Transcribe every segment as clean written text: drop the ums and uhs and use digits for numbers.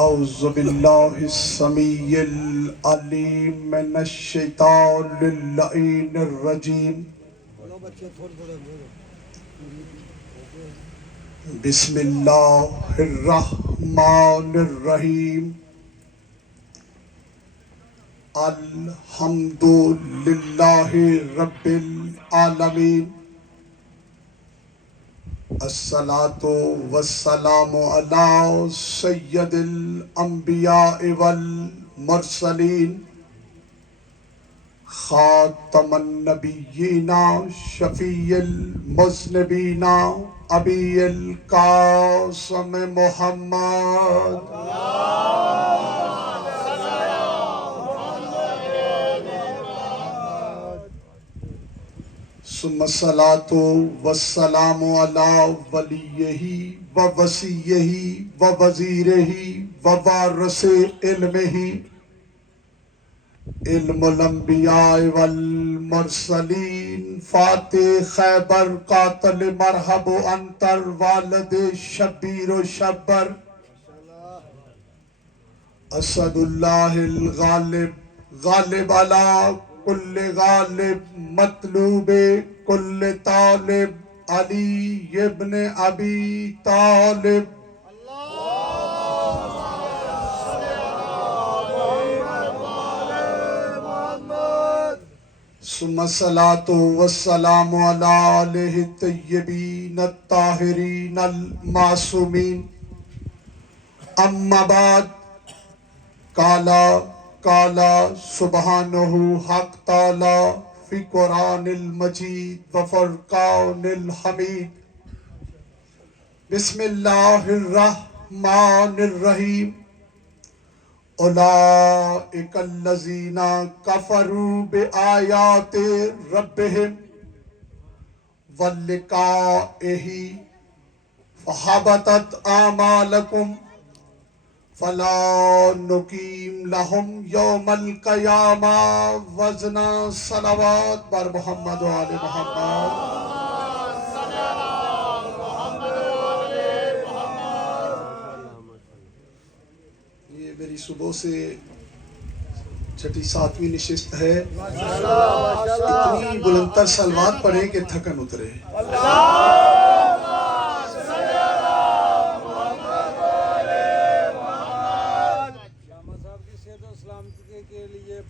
اعوذ باللہ السمیع العلیم من الشیطان اللعین الرجیم بسم اللہ الرحمن الرحیم الحمد للہ رب العالمین الصلاة والسلام علی سید الانبیاء والمرسلین خاتم النبیین شفیع المذنبین ابی القاسم محمد ثم الصلاة والسلام علی ولیہ و وصیہ و وزیرہ و وارث علمہ علم الانبیاء والمرسلین فاتح خیبر قاتل مرحب انتر والد شبیر و شبر اسد اللہ الغالب غالب علی کل غالب مطلوب کل طالب علی ابن ابی طالب ثم الصلاة والسلام علی آلہ الطیبین الطاہرین المعصومین اما بعد قال سبحانہ حق تعالی فی قرآن المجید و فرقان الحمید بسم اللہ الرحمن الرحیم اولئک الذین کفروا بآیات ربہم ولقائہ فحبطت اعمالکم فلا نقیم لہم یوم القیامہ وزنا صلوات بر محمد و آل محمد یہ میری صبح سے چھٹی ساتویں نشست ہے اتنی بلندتر صلوات پڑھیں کہ تھکن اترے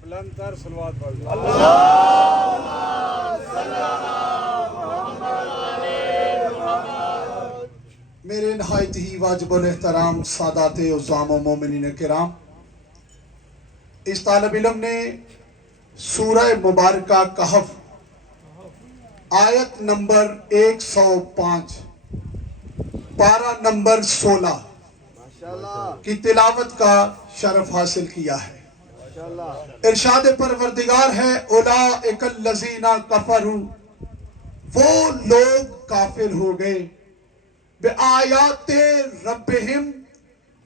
بلندتر صلوات پڑھیں میرے نہایت ہی واجب الاحترام سادات عظام و مومنین کرام، اس طالب علم نے سورہ مبارکہ کہف آیت نمبر 105 پارہ نمبر 16 کی تلاوت کا شرف حاصل کیا ہے۔ ارشاد پروردگار ہے اولئک الذین کفروا، وہ لوگ کافر ہو گئے، بآیات ربہم،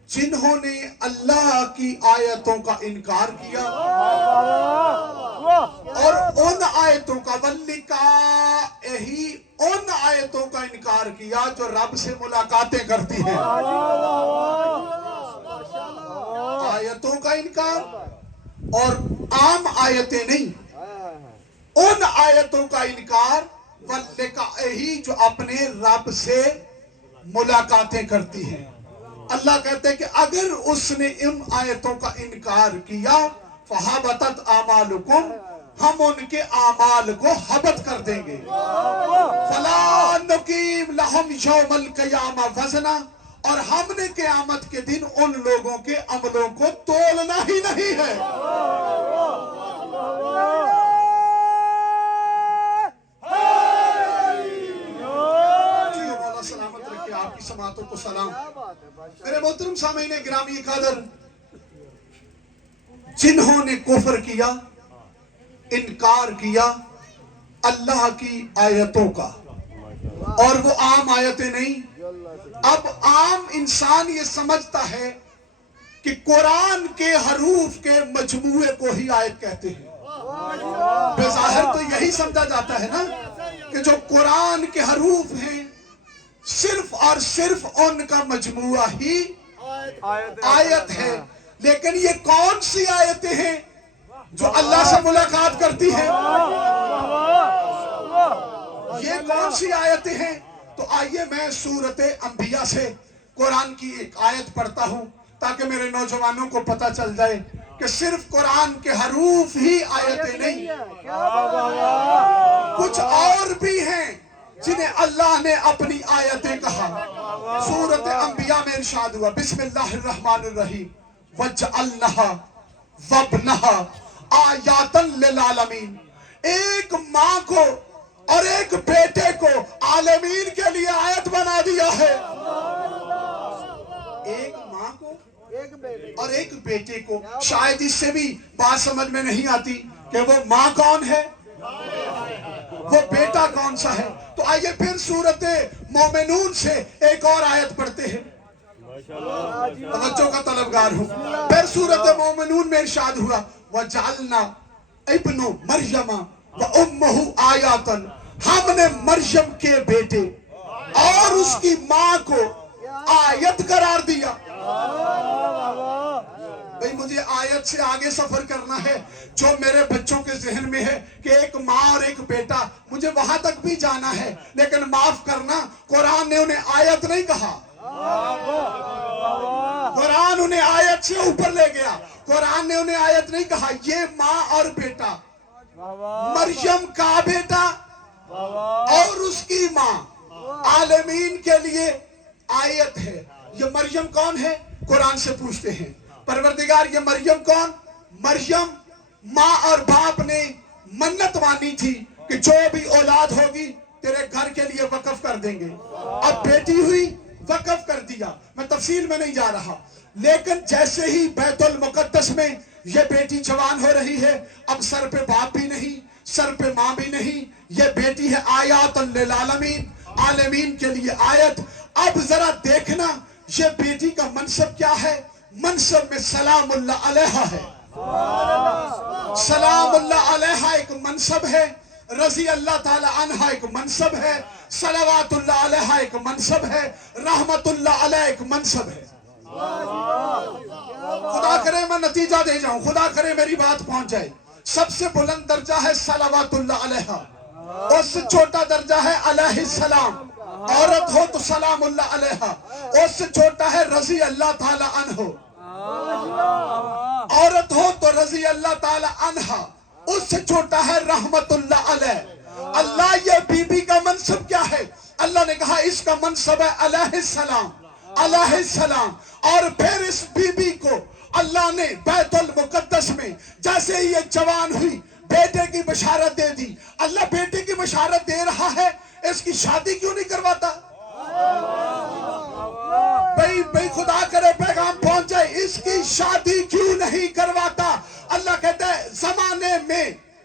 جنہوں نے اللہ کی آیتوں کا انکار کیا اور ان آیتوں کا ولقائہ، ان آیتوں کا انکار کیا جو رب سے ملاقاتیں کرتی ہیں۔ آیتوں کا انکار اور عام آیتیں نہیں، ان آیتوں کا انکار ولقائہ جو اپنے رب سے ملاقاتیں کرتی ہیں۔ اللہ کہتے ہیں کہ اگر اس نے ان آیتوں کا انکار کیا فحبطت اعمالکم، ہم ان کے اعمال کو حبط کر دیں گے۔ فلا نقیم لہم یوم القیامہ وزنا، اور ہم نے قیامت کے دن ان لوگوں کے عملوں کو تولنا ہی نہیں ہے۔ آپ کی سماعتوں کو سلام۔ میرے محترم سامعین گرامی قدر، جنہوں نے کفر کیا، انکار کیا اللہ کی آیتوں کا، اور وہ عام آیتیں نہیں، اب عام انسان یہ سمجھتا ہے کہ قرآن کے حروف کے مجموعے کو ہی آیت کہتے ہیں۔ بظاہر تو یہی سمجھا جاتا ہے نا کہ جو قرآن کے حروف ہیں صرف اور صرف ان کا مجموعہ ہی آیت ہے، لیکن یہ کون سی آیتیں ہیں جو اللہ سے ملاقات کرتی ہیں؟ یہ کون سی آیتیں ہیں؟ تو آئیے میں سورۃ انبیاء سے قرآن کی ایک آیت پڑھتا ہوں تاکہ میرے نوجوانوں کو پتہ چل جائے کہ صرف قرآن کے حروف ہی آیتیں نہیں، کچھ اور بھی ہیں جنہیں اللہ نے اپنی آیتیں کہا۔ سورۃ انبیاء میں ارشاد ہوا، بسم اللہ الرحمن الرحیم، وَجَعَلْنَهَا وَابْنَهَا آیَاتًا لِلْعَالَمِينَ۔ ایک ماں کو اور ایک بیٹے کو عالمین کے لیے آیت بنا دیا ہے۔ ایک ماں کو اور ایک بیٹے کو۔ شاید اس سے بھی بات سمجھ میں نہیں آتی کہ وہ ماں کون ہے، وہ بیٹا کون سا ہے۔ تو آئیے پھر سورۃ مومنون سے ایک اور آیت پڑھتے ہیں، توجہ کا طلبگار ہوں۔ پھر سورۃ مومنون میں ارشاد ہوا، وَجَعَلْنَا ابْنُ مَرْيَمَ وَأُمُّهُ آیَاتًا۔ ہم نے مریم کے بیٹے اور اس کی ماں کو آیت قرار دیا۔ بھئی مجھے آیت سے آگے سفر کرنا ہے، جو میرے بچوں کے ذہن میں ہے کہ ایک ماں اور ایک بیٹا، مجھے وہاں تک بھی جانا ہے، لیکن معاف کرنا، قرآن نے انہیں آیت نہیں کہا، قرآن انہیں آیت سے اوپر لے گیا۔ قرآن نے انہیں آیت نہیں کہا، یہ ماں اور بیٹا، مریم کا بیٹا اور اس کی ماں عالمین کے لیے آیت ہے۔ یہ مریم کون ہے؟ قرآن سے پوچھتے ہیں، پروردگار یہ مریم کون؟ مریم ماں اور باپ نے منت مانی تھی کہ جو بھی اولاد ہوگی تیرے گھر کے لیے وقف کر دیں گے۔ اب بیٹی ہوئی، وقف کر دیا۔ میں تفصیل میں نہیں جا رہا، لیکن جیسے ہی بیت المقدس میں یہ بیٹی جوان ہو رہی ہے، اب سر پہ باپ بھی نہیں، سر پہ ماں بھی نہیں، یہ بیٹی ہے آیات للعالمین، عالمین کے لیے آیت۔ اب ذرا دیکھنا یہ بیٹی کا منصب کیا ہے۔ منصب میں سلام اللہ علیہا ہے، سلام اللہ علیہا ایک منصب ہے، رضی اللہ تعالی عنہ ایک منصب ہے، صلوات اللہ علیہا ایک منصب ہے، رحمت اللہ علیہ ایک منصب ہے۔ خدا کرے میں نتیجہ دے جاؤں، خدا کرے میری بات پہنچ جائے۔ سب سے بلند درجہ ہے صلوات اللہ علیہا، اس سے چھوٹا درجہ ہے علیہ السلام، عورت ہو تو سلام اللہ علیہا، اس سے چھوٹا ہے رضی اللہ تعالی عنہ، عورت ہو تو رضی اللہ تعالی عنہ، اس سے چھوٹا ہے رحمت اللہ علیہ۔ اللہ یہ بی بی کا منصب کیا ہے؟ اللہ نے کہا اس کا منصب ہے علیہ السلام، علیہ السلام۔ اور پھر اس بی بی کو اللہ نے بیت المقدس میں جیسے ہی یہ جوان ہوئی بیٹے کی بشارت دے دی۔ اللہ بیٹے کی بشارت دے رہا ہے، اس کی شادی کیوں نہیں کرواتا؟ بھئی خدا کرے پیغام پہنچ جائے، اس کی شادی کیوں نہیں کرواتا؟ اللہ کہتا ہے زمانے میں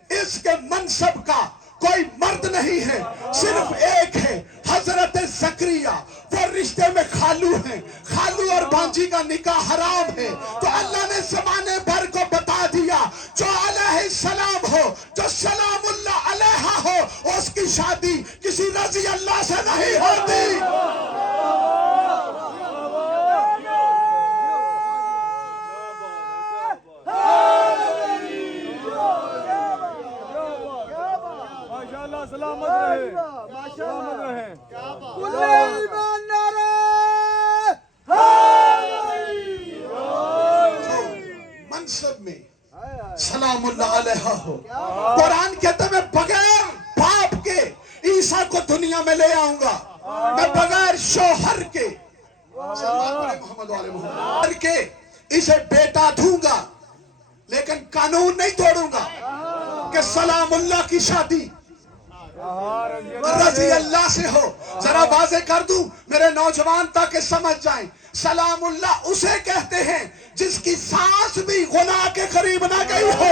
اس کے منصب کا کوئی مرد نہیں ہے، صرف ایک ہے، حضرت زکریا، وہ رشتے میں خالو ہیں، خالو اور بانجی کا نکاح حرام ہے، تو اللہ نے زمانے بھر کو بتا دیا جو علیہ السلام ہو، جو سلام اللہ علیہا ہو، اس کی شادی کسی رضی اللہ سے نہیں ہوتی۔ سلامت رہے، سلامت رہے۔ منصب میں سلام اللہ علیہ ہو۔ قرآن کہتا ہے میں بغیر باپ کے عیسیٰ کو دنیا میں لے آؤں گا، میں بغیر شوہر کے محمد کے اسے بیٹا دوں گا، لیکن قانون نہیں توڑوں گا کہ سلام اللہ کی شادی رضی اللہ سے ہو۔ ذرا واضح کر دوں میرے نوجوان تاکہ سمجھ جائیں، سلام اللہ اسے کہتے ہیں جس کی سانس بھی گناہ کے قریب نہ گئی ہو،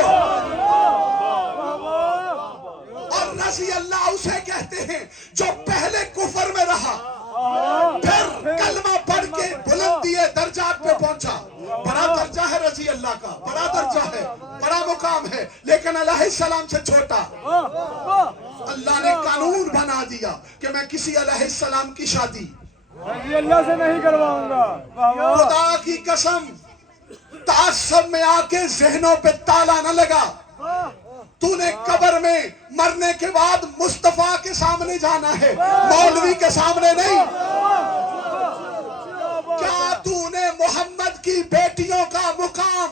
اور رضی اللہ اسے کہتے ہیں جو پہلے کفر میں رہا، پھر کلمہ پڑھ کے بلند دیے, درجات پہ پہنچا. بڑا درجہ ہے رضی اللہ کا, بڑا درجہ ہے, بڑا مقام ہے, لیکن علیہ السلام سے چھوٹا. اللہ نے قانون بنا دیا کہ میں کسی علیہ السلام کی شادی رضی اللہ سے نہیں کرواؤں گا. خدا کی قسم تعصب میں آ کے ذہنوں پہ تالا نہ لگا. تو نے قبر میں مرنے کے بعد مصطفیٰ کے سامنے جانا ہے, مولوی کے سامنے نہیں. کیا تو نے محمد کی بیٹیوں کا مقام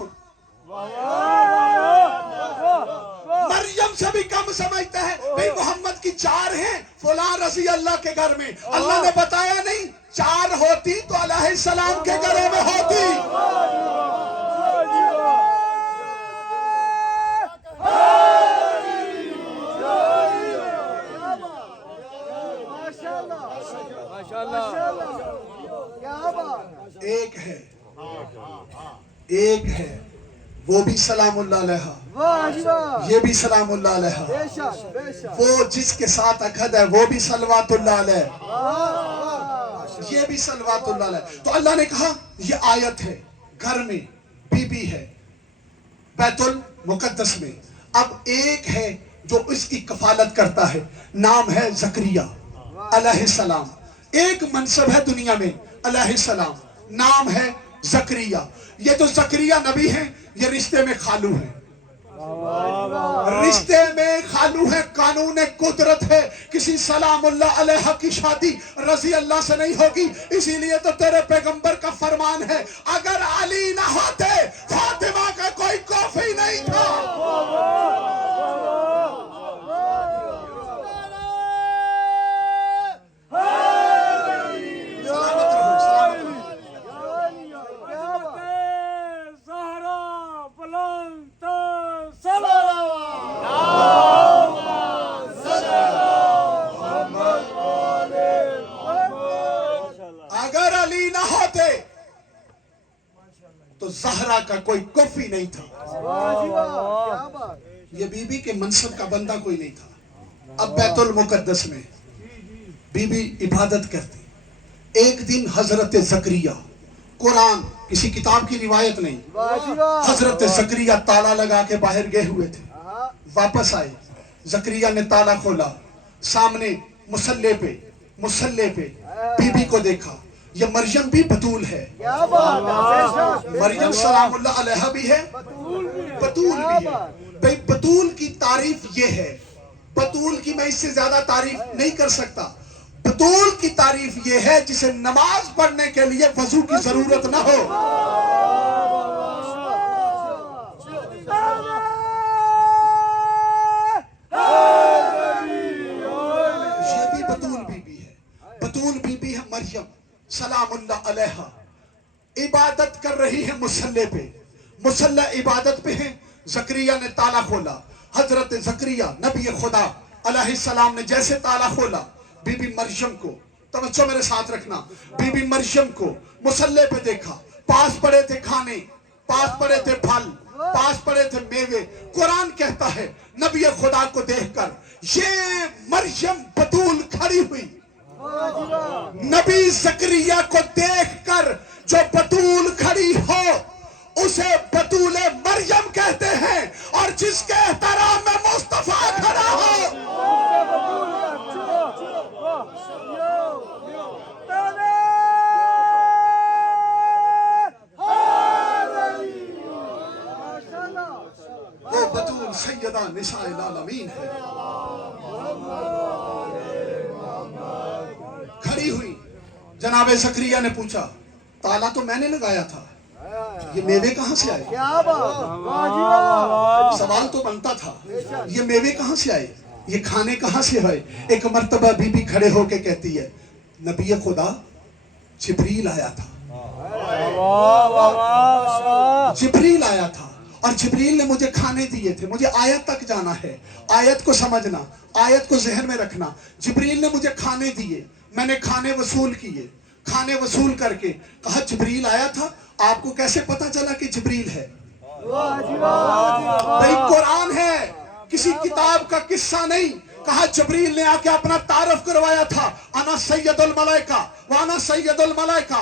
مریم سے بھی کم سمجھتے ہیں؟ بھئی محمد کی 4 ہیں, فلاں رضی اللہ کے گھر میں. اللہ نے بتایا نہیں, 4 ہوتی تو علیہ السلام کے گھروں میں ہوتی. ایک ہے وہ بھی سلام اللہ علیہ, یہ بھی سلام اللہ علیہ. وہ جس کے ساتھ عقد ہے وہ بھی صلوات اللہ علیہ, یہ بھی صلوات اللہ علیہ. تو اللہ نے کہا یہ آیت ہے, گھر میں بی بی ہے بیت المقدس میں. اب ایک ہے جو اس کی کفالت کرتا ہے, نام ہے زکریا علیہ السلام. ایک منصب ہے دنیا میں علیہ السلام, نام ہے زکریا. یہ تو زکریا نبی ہیں, یہ رشتے میں خالو ہیں, رشتے میں خالو ہیں. قانون قدرت ہے, کسی سلام اللہ علیہ کی شادی رضی اللہ سے نہیں ہوگی. اسی لیے تو تیرے پیغمبر کا فرمان ہے, اگر علی نہ ہوتے فاطمہ کا کوئی کوفی نہیں تھا. اگر علی نہ ہوتے تو زہرا کا کوئی کوفی نہیں تھا. یہ بی بی کے منصب کا بندہ کوئی نہیں تھا. اب بیت المقدس میں بی بی عبادت کرتی. ایک دن حضرت زکریا, قرآن کسی کتاب کی روایت نہیں, حضرت زکریا تالا لگا کے باہر گئے ہوئے تھے, واپس آئے. زکریا نے تالا کھولا, سامنے مسلح پہ بی بی کو دیکھا. یہ مریم بھی بطول ہے, مریم سلام اللہ علیہ بھی ہے, بطول بھی ہے. بھئی بطول کی تعریف یہ ہے, بطول کی میں اس سے زیادہ تعریف نہیں کر سکتا. بطول کی تعریف یہ ہے جسے نماز پڑھنے کے لیے وضو کی ضرورت نہ ہو. یہ بھی بطول بی بی ہے, بطول بی بی ہے مریم سلام اللہ علیہ. عبادت کر رہی ہے مسلح پہ, مسلح عبادت پہ ہے. زکریا نے تالا کھولا. حضرت زکریا نبی خدا علیہ السلام نے جیسے تالا کھولا, بی بی مریم کو, توجہ میرے ساتھ رکھنا, بی بی مریم کو مسلح پہ دیکھا. پاس پڑے تھے کھانے, پاس پڑے تھے پھل, پاس پڑے تھے میوے. قرآن کہتا ہے نبی خدا کو دیکھ کر یہ مریم بطول کھڑی ہوئی. نبی زکریا کو دیکھ کر جو بطول کھڑی ہو اسے بطول مریم کہتے ہیں, اور جس کے احترام میں مصطفیٰ کھڑا ہو وہ بطول سیدہ نساء العالمین ہے. کھڑی ہوئی. جناب زکریا نے پوچھا, تالا تو میں نے لگایا تھا, یہ میوے کہاں سے آئے؟ سوال تو بنتا تھا, یہ میوے کہاں سے آئے, یہ کھانے کہاں سے آئے؟ ایک مرتبہ بی بی کھڑے ہو کے کہتی ہے, نبی خدا جبریل آیا تھا, جبریل آیا تھا, اور جبریل نے مجھے کھانے دیے تھے. مجھے آیت تک جانا ہے, آیت کو سمجھنا, آیت کو ذہن میں رکھنا. جبریل نے مجھے کھانے دیے, میں نے کھانے وصول کیے. کھانے وصول کر کے کہا جبریل آیا تھا. آپ کو کیسے پتا چلا کہ جبریل ہے؟ بھئی قرآن ہے, کسی کتاب کا قصہ نہیں. کہا جبریل نے آ کے اپنا تعارف کروایا تھا, انا سید الملائکہ وانا سید الملائکہ,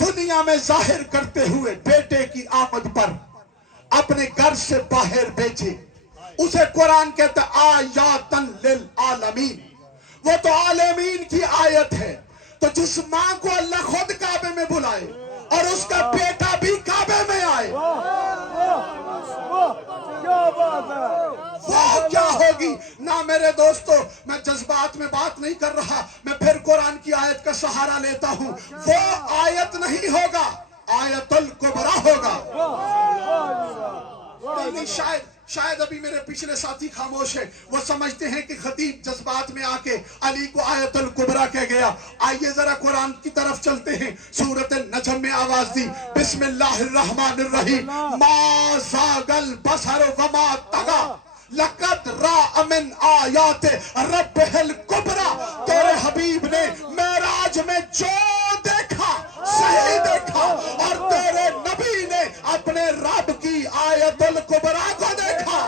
دنیا میں ظاہر کرتے ہوئے بیٹے کی آمد پر اپنے گھر سے باہر بھیجے. اسے قرآن کہتا ہے آیاتن للعالمین. وہ تو عالمین کی آیت ہے. تو جس ماں کو اللہ خود کعبے میں بلائے اور اس کا بیٹا بھی کعبے میں آئے, کیا بات ہے. وہ کیا ہوگی. نہ میرے دوستو, میں جذبات میں بات نہیں کر رہا, میں پھر قرآن کی آیت کا سہارا لیتا ہوں. وہ آیت نہیں ہوگا, آیت الکبریٰ ہوگا. نہیں, شاید ابھی میرے پچھلے ساتھی خاموش ہے. وہ سمجھتے ہیں کہ خطیب جذبات میں آ کے علی کو آیت الکبریٰ کہہ گیا. آئیے ذرا قرآن کی طرف چلتے ہیں. سورۃ النجم میں آواز دی, بسم اللہ الرحمن الرحیم. ما زاغ البصر وما طغى لقد راء من آیات ربہ الکبریٰ. تیرے حبیب نے معراج میں جو دیکھا صحیح دیکھا, اور تیرے نبی نے اپنے رب کی آیت الکبریٰ کو دیکھا.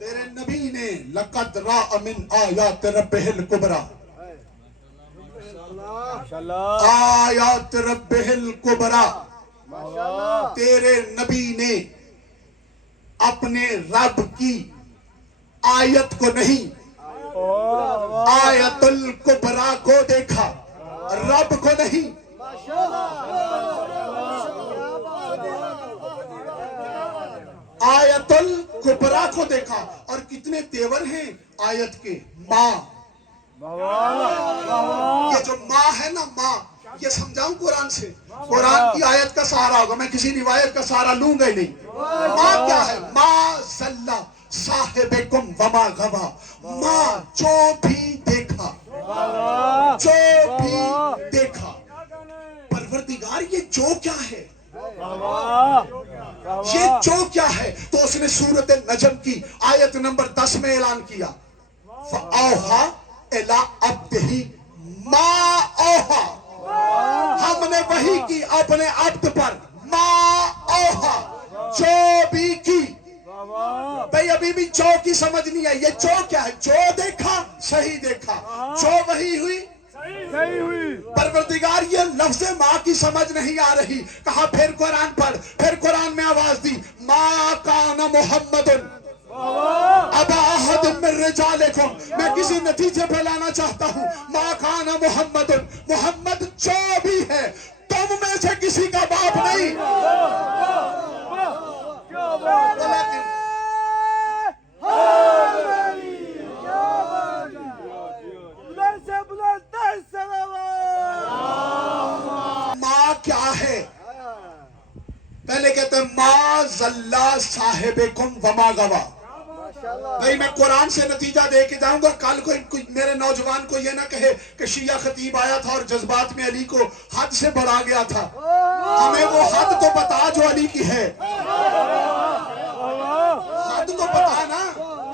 تیرے نبی نے لقد راء من آیات ربہ الکبریٰ, آیات ربہ الکبریٰ. تیرے نبی نے اپنے رب کی آیت کو نہیں, آیت الکبریٰ کو دیکھا, رب کو نہیں. آیت الکبریٰ کو دیکھا. اور کتنے تیور ہیں آیت کے. ماں, یہ جو ماں ہے نا, ماں, یہ سمجھاؤں قرآن سے. قرآن کی آیت کا سہارا ہوگا, میں کسی روایت کا سہارا لوں گا ہی نہیں. ماں کیا ہے؟ ماں ضل صاحبکم وما غویٰ. ماں جو بھی دیکھا, جو بھی دیکھا. پروردگار یہ جو کیا ہے, یہ جو کیا ہے؟ تو اس نے سورۃ النجم کی آیت نمبر 10 میں اعلان کیا, فَأَوْحَىٰ إِلَىٰ عَبْدِهِ مَا أَوْحَىٰ. ہم نے وحی کی اپنے عبد پر, ما اوحا, جو بھی کی. بھئی ابھی بھی جو کی سمجھ نہیں ہے. یہ جو کیا ہے؟ جو دیکھا صحیح دیکھا, جو وحی ہوئی صحیح ہوئی. پروردگار یہ لفظ ماں کی سمجھ نہیں آ رہی. کہا پھر قرآن پڑھ. پھر قرآن میں آواز دی, ما کان محمد ابا احد من رجالکم. میں کسی نتیجے پہ لانا چاہتا ہوں. ما کان محمد, محمد جو بھی ہے تم میں سے کسی کا باپ نہیں. ماں کیا ہے؟ پہلے کہتے ہیں ما ضل صاحبکم وما غویٰ. بھئی میں قرآن سے نتیجہ دے کے جاؤں گا. کل کو میرے نوجوان کو یہ نہ کہے کہ شیعہ خطیب آیا تھا اور جذبات میں علی کو حد سے بڑھا گیا تھا. ہمیں وہ حد تو بتا جو علی کی ہے. حد تو بتا نا,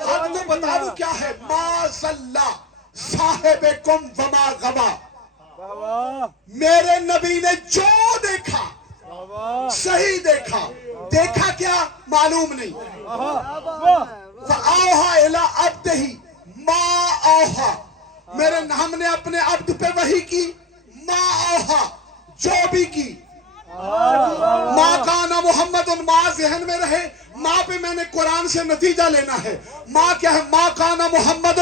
حد تو بتا وہ کیا ہے. ما ضل صاحبکم وما غویٰ. میرے نبی نے جو دیکھا صحیح دیکھا. دیکھا کیا معلوم نہیں. فَأَوْحَىٰ إِلَىٰ عَبْدِهِ مَا أَوْحَىٰ. ہم نے اپنے عبد پہ وحی کی, ما اوحا, جو بھی کی. ما کان محمد, ماں ذہن میں رہے. ماں پہ میں نے قرآن سے نتیجہ لینا ہے. ماں کیا ہے؟ ما کان محمد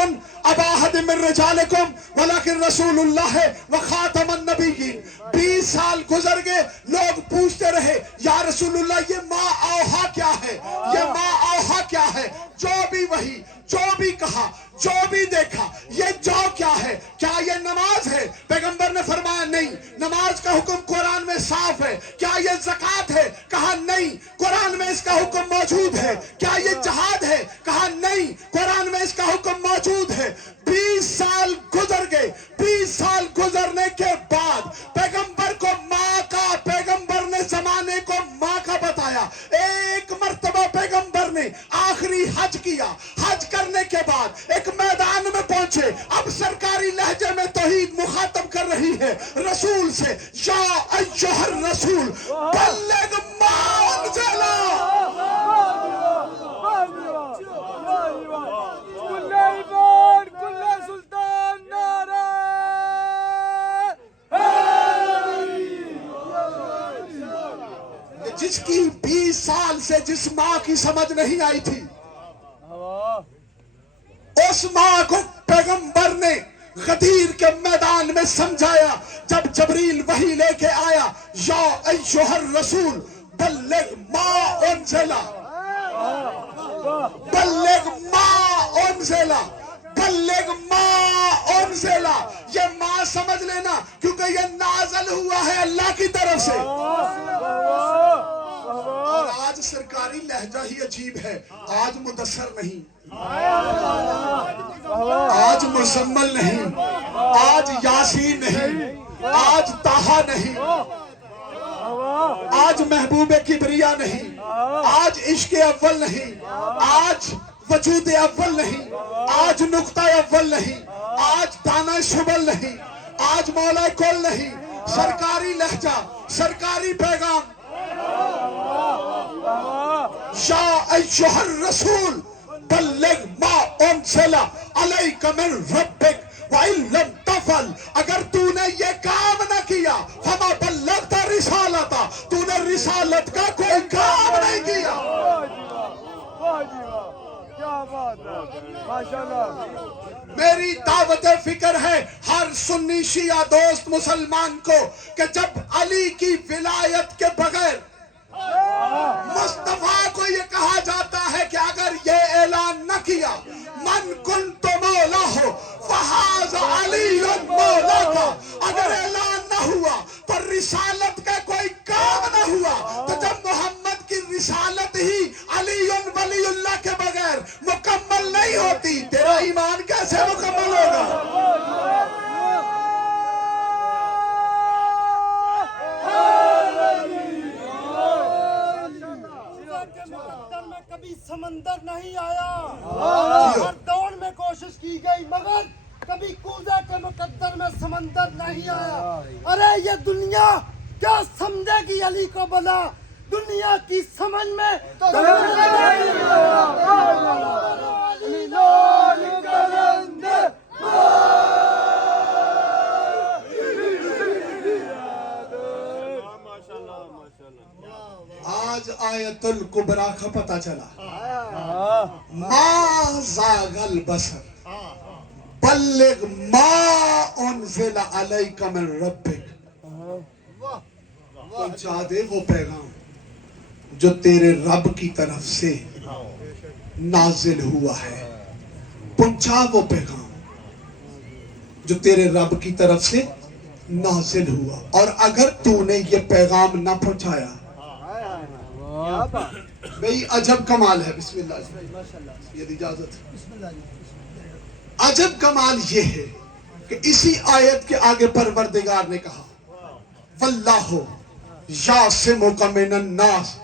ابا احد من رجالکم ولکن رسول اللہ وخاتم النبیین. 20 سال گزر گئے, لوگ پوچھتے رہے یا رسول اللہ یہ ما اوحا کیا ہے, یہ ما اوحا کیا ہے. جو بھی وحی, جو بھی کہا, جو بھی دیکھا, یہ جو کیا ہے؟ کیا یہ نماز ہے؟ پیغمبر نے فرمایا نہیں. نماز کا حکم قرآن میں صاف ہے. کیا یہ زکوٰۃ ہے؟ کہا نہیں, قرآن میں اس کا حکم موجود ہے. کیا یہ جہاد ہے؟ کہا نہیں, قرآن میں اس کا حکم موجود ہے. 20 سال گزر گئے. 20 سال گزرنے کے بعد پیغمبر کو ماں کا, پیغمبر نے زمانے کو ماں کا بتایا. ایک مرتبہ پیغمبر نے آخری حج کیا. حج کرنے کے بعد ایک میدان میں پہنچے. اب سرکاری لہجے میں توحید مخاطب کر رہی ہے رسول سے, یا ایھا الرسول بلغ اس کی 20 سال سے جس ماں کی سمجھ نہیں آئی تھی، اس ماں کو پیغمبر نے غدیر کے میدان میں سمجھایا جب جبریل وحی لے کے آیا، یا ایھا الرسول بلغ ما انزل، بلغ ما انزل، بلغ ما انزل. یہ ماں سمجھ لینا کیونکہ یہ نازل ہوا ہے اللہ کی طرف سے. اور آج سرکاری لہجہ ہی عجیب ہے. آج مدثر نہیں، آج مزمل نہیں، آج یاسین نہیں، آج طٰہٰ نہیں، آج محبوب کبریا نہیں، آج عشق اول نہیں، آج وجود اول نہیں، آج نقطہ اول نہیں، آج دانہ شبل نہیں، آج مولا کل نہیں. سرکاری لہجہ، سرکاری پیغام. یا ایھا الرسول بلغ ما انزل علیک من ربک وَإِن لَمْ تَفْعَلْ، اگر تو نے یہ کام نہ کیا فَمَا بَلَّغْتَ رِسَالَتَ، تو نے رسالت کا کوئی کام نہیں کیا. واہ جی واہ، کیا بات ہے، ماشاءاللہ. میری دعوت فکر ہے ہر سنی شیعہ دوست مسلمان کو کہ جب علی کی ولایت کے بغیر مصطفیٰ کو یہ کہا جاتا ہے کہ اگر یہ اعلان نہ کیا من کنت مولا ہو فہذا علی مولا کا، اگر اعلان نہ ہوا تو رسالت کا کوئی کام نہ ہوا. تو جب محمد کی رسالت ہی علی ولی اللہ کے بغیر مکمل نہیں ہوتی، تیرا ایمان کیسے مکمل ہوگا؟ کبھی سمندر نہیں آیا، ہر دور میں کوشش کی گئی مگر کبھی کوزہ کے مقدر میں سمندر نہیں آیا. ارے یہ دنیا کیا سمجھے گی علی کو بلا، دنیا کی سمجھ میں تو آج آیت الکبریٰ کا پتہ چلا. ما زاغ البصر بلغ ما انزل علیک من ربک. پہنچا دے وہ پیغام جو تیرے رب کی طرف سے نازل ہوا ہے. پہنچا وہ پیغام جو تیرے رب کی طرف سے نازل ہوا. اور اگر تو نے یہ پیغام نہ پہنچایا، بھئی عجب کمال ہے. بسم اللہ، یہ اجازت ہے. عجب کمال یہ ہے کہ اسی آیت کے آگے پروردگار نے کہا واللہ یعصمک من الناس،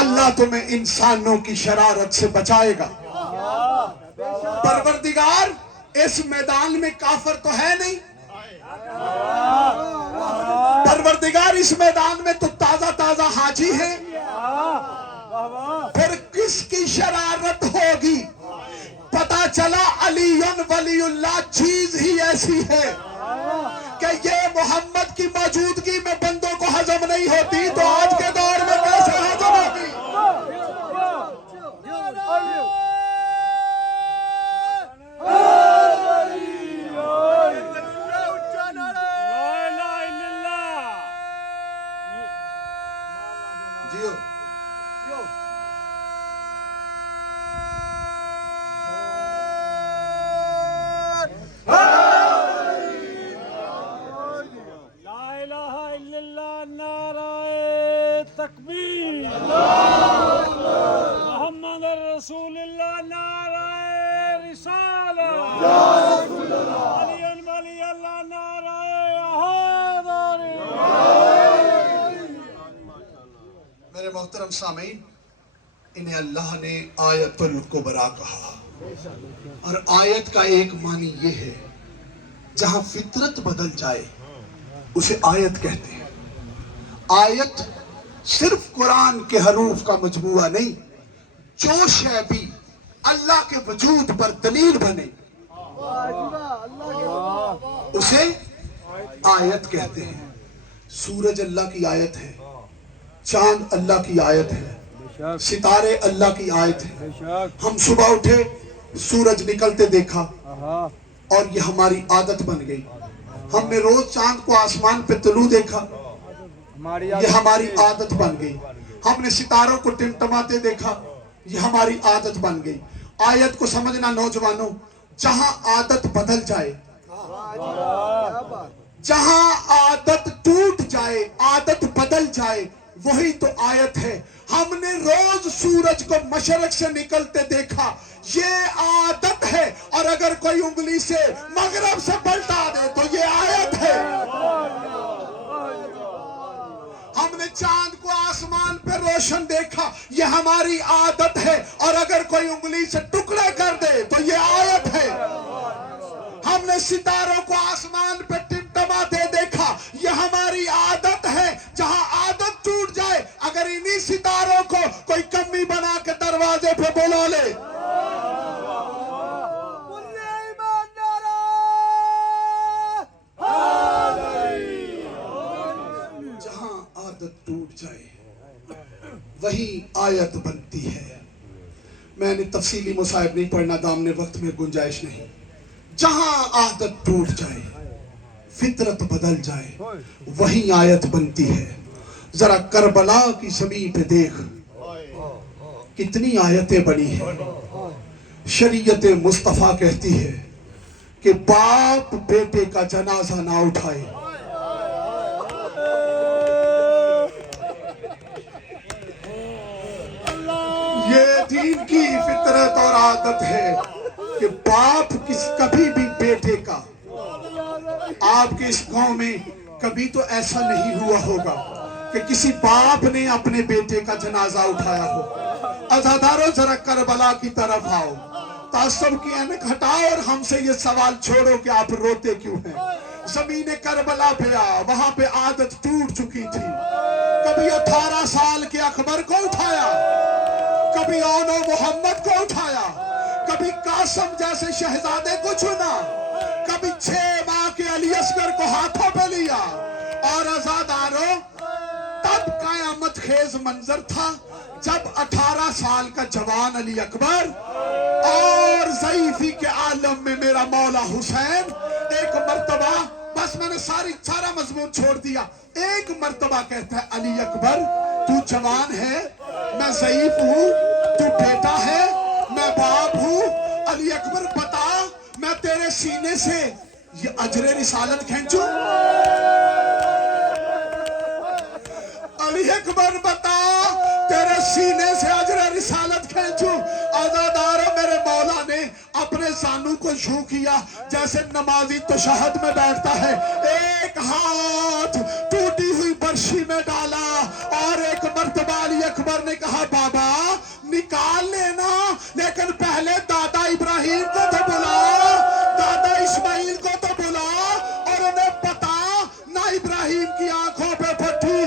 اللہ تمہیں انسانوں کی شرارت سے بچائے گا. پروردگار اس میدان میں کافر تو ہے نہیں، پروردگار اس میدان میں تو تازہ تازہ حاجی ہے. پھر کس کی شرارت ہوگی؟ پتا چلا علی ولی اللہ چیز ہی ایسی ہے کہ یہ محمد کی موجودگی میں بندوں کو ہضم نہیں ہوتی، تو آج کے دور میں کیسے ہضم ہوگی؟ جیو تکبیر، محمد رسول اللہ، نعرہ رسالت، علی ولی اللہ، نعرہ حیدر. میرے محترم سامعین، انہیں اللہ نے آیت الکبریٰ کہا. اور آیت کا ایک معنی یہ ہے جہاں فطرت بدل جائے اسے آیت کہتے ہیں. آیت صرف قرآن کے حروف کا مجموعہ نہیں، جو شے بھی اللہ کے وجود پر دلیل بنے اسے آیت کہتے ہیں. سورج اللہ کی آیت ہے، چاند اللہ کی آیت ہے، ستارے اللہ کی آیت ہے۔ ہم صبح اٹھے، سورج نکلتے دیکھا اور یہ ہماری عادت بن گئی۔ ہم نے روز چاند کو آسمان پہ طلوع دیکھا، یہ ہماری عادت بن گئی۔ ہم نے ستاروں کو ٹمٹماتے دیکھا، یہ ہماری عادت بن گئی۔ آیت کو سمجھنا نوجوانوں، جہاں عادت بدل جائے، جہاں عادت ٹوٹ جائے، عادت بدل جائے، وہی تو آیت ہے۔ ہم نے روز سورج کو مشرق سے نکلتے دیکھا، یہ عادت ہے، اور اگر کوئی انگلی سے مغرب سے پلٹا دے تو یہ آیت ہے۔ ہم نے چاند کو آسمان پہ روشن دیکھا، یہ ہماری عادت ہے، اور اگر کوئی انگلی سے ٹکڑے کر دے تو یہ آیت ہے۔ ہم نے ستاروں کو آسمان پہ ٹمٹماتے دیکھا، یہ ہماری عادت ہے۔ جہاں عادت ٹوٹ جائے، اگر انہی ستاروں کو کوئی کمی بنا کے دروازے پہ بلا لے، جہاں عادت ٹوٹ جائے وہی آیت بنتی ہے۔ میں نے تفصیلی مصائب نہیں پڑھنا، دامن وقت میں گنجائش نہیں۔ جہاں عادت ٹوٹ جائے، فطرت بدل جائے، وہی آیت بنتی ہے۔ ذرا کربلا کی زمین پہ دیکھ، کتنی آیتیں بنی ہیں۔ شریعت مصطفیٰ کہتی ہے کہ باپ بیٹے کا جنازہ نہ اٹھائے۔ یہ دین کی فطرت اور عادت ہے کہ باپ کبھی بھی بیٹے کا، آپ کے اس گاؤں میں کبھی تو ایسا نہیں ہوا ہوگا کہ کسی باپ نے اپنے بیٹے کا جنازہ اٹھایا ہو۔ عزاداروں ذرا کربلا کی طرف آؤ، تعصب کی اینک ہٹاؤ اور ہم سے یہ سوال چھوڑو کہ آپ روتے کیوں ہیں۔ زمین کربلا پہ آ، وہاں پہ عادت ٹوٹ چکی تھی۔ کبھی 18 سال کے اکبر کو اٹھایا، کبھی اون و محمد کو اٹھایا، کبھی قاسم جیسے شہزادے کو چنا، کبھی 6 ماہ کے علی اصغر کو ہاتھوں پہ لیا۔ اور عزاداروں، تب قیامت خیز منظر تھا جب 18 سال کا جوان علی اکبر اور ضعیفی کے عالم میں میرا مولا حسین ایک مرتبہ، بس میں نے سارا مضمون چھوڑ دیا، ایک مرتبہ کہتا ہے علی اکبر تو جوان ہے، میں ضعیف ہوں، تو بیٹا ہے، میں باپ ہوں، علی اکبر بتا میں تیرے سینے سے یہ اجر رسالت کھینچوں؟ علی اکبر بتا تیرے سینے سے اجر رسالت کھینچوں؟ عزاداروں، میرے مولا نے اپنے زانو کو یوں کیا جیسے نمازی تشہد میں بیٹھتا ہے، ایک ہاتھ ٹوٹی ہوئی برشی میں ڈالا، اور ایک مرتبہ علی اکبر نے کہا بابا نکال لینا، لیکن پہلے دادا ابراہیم کو تو بلا، دادا اسماعیل کو تو بلا۔ اور انہیں پتا نہ ابراہیم کی آنکھوں پہ پھٹی،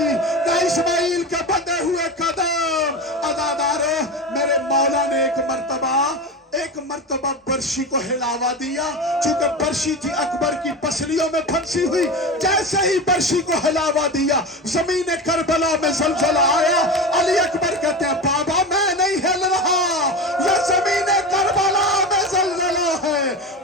نہ اسماعیل کے بندے ہوئے قدم۔ عزاداروں، میرے مولا نے ایک مرتبہ برشی کو ہلاوا دیا، چونکہ برشی تھی اکبر کی پسلیوں میں پھنسی ہوئی، جیسے ہی برشی کو ہلاوا دیا زمین کربلا میں زلزلہ آیا۔ علی اکبر کہتے ہیں بابا میں نہیں ہل رہا، یہ زمین کربلا میں زلزلہ ہے۔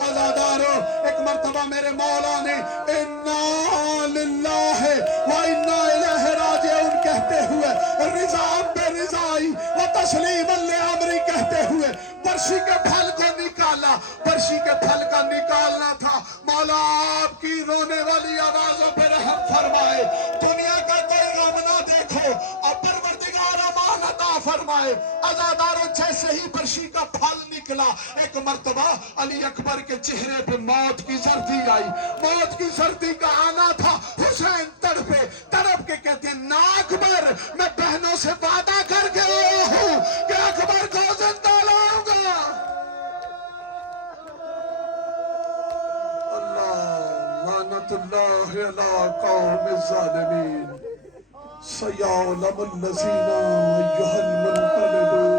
عزاداروں، ایک مرتبہ میرے مولا نے اِنَّا لِلَّهِ وَإِنَّا إِلَيْهِ رَاجِعُونَ کہتے ہوئے، رضا بے رضائی و تسلیم لِأَمْرِ کہتے ہوئے برشی کے پھل کو نکالا۔ برشی کے پھل کا نکالنا تھا۔ مولا آپ کی رونے والی آوازوں پہ رحم فرمائے، دنیا کا کوئی غم نہ دیکھو اور پروردگار امان عطا فرمائے۔ عزاداروں، جیسے ہی برشی کا پھل نکلا، ایک مرتبہ علی اکبر کے چہرے پہ موت کی زردی آئی۔ موت کی زردی کا آنا تھا۔ حسین تڑپ کے کہتے ہیں نا اکبر، میں بہنوں سے وعدہ کر کے آیا ہوں کہ اکبر کو زندہ لاؤں گا۔ لعنت اللہ علی قوم الظالمین، سیعلم الذین ایھا المنقلبون